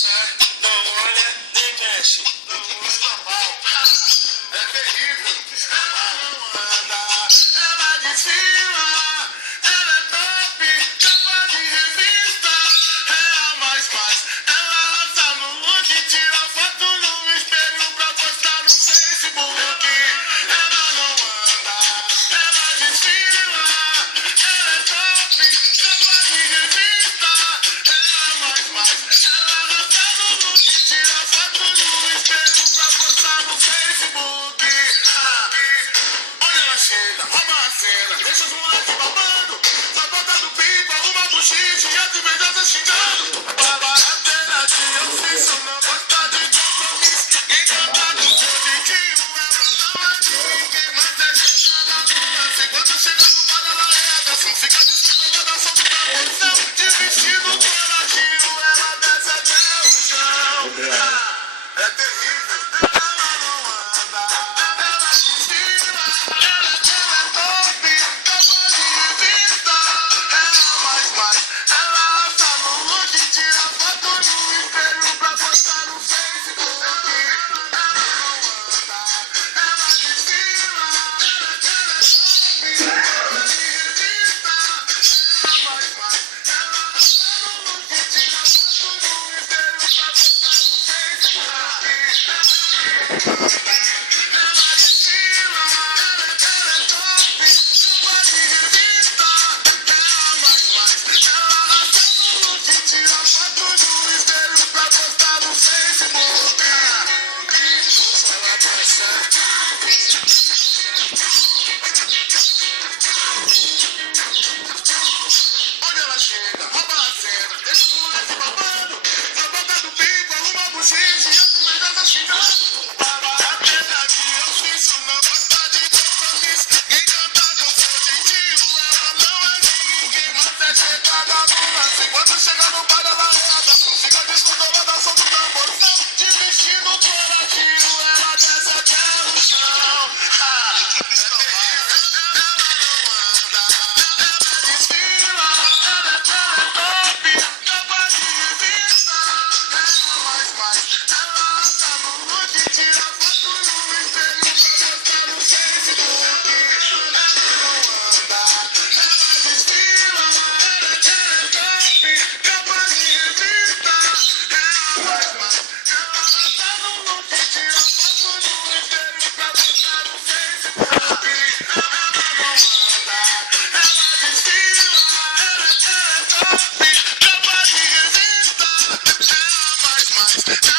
sai, não olha, nem mexe. É terrível. Ela não anda, ela desfila. Ela é top, capa de revista. É a mais. Ela arrasa no look, tira foto no espelho pra postar no Facebook. Ela não anda, ela desfila. Ela é top, capa de revista. É a mais. Ela arrasa no look, tira foto no espelho pra postar no Facebook. Onde ela chega, rouba a cena, deixa os moleques babando. Só bota do pipa, uma buchiche e as invejas xingando. Barateira de ofício, não gosta de compromisso. Quem canta no seu jeitinho, ela não é de ninguém, mas é chegada no lance. Quando chega no bar, ela é a atração. Fica descontrolada, solta o tamborzão. De vestido coladinho, ela desce até o chão. É terrível, ela não anda, ela desfila. Ela é top, capa de revista. Ela mais. Ela arrasa no look, tira foto no espelho pra postar no Facebook. Ela não anda, ela desfila. Ela é top, capa de revista. Ela mais. Ela arrasa no look, tira foto no espelho pra postar no Facebook. Ela desfila. Ela é top, capa de revista. Ela mais. Ela arrasa no look, tira foto no espelho pra postar no Facebook. Ela dança. Onde ela chega, rouba a cena, deixa os moleques babando. Só bota do pico, arruma a buchiche e as invejas xingando. Barateira de ofício, não gosta de compromisso. Quem canta com seu jeitinho, ela não é de ninguém, mas é chegada no lance. Quando chega no bar, ela é a atração. Fica descontrolada, solta o tamborzão. De vestido coladinho, ela desce até o chão. É terrível, ela não anda, ela desfila. Ela é top, capa de revista. Ela mais. Ela arrasa no look, tira foto no espelho pra postar no Facebook. Ela não anda, ela desfila. Ela é top, capa de revista. Ela mais. Ela arrasa no look, tira foto no espelho pra postar no Facebook. Ela não anda, ela desfila. Ela é top, capa de revista. Ela mais.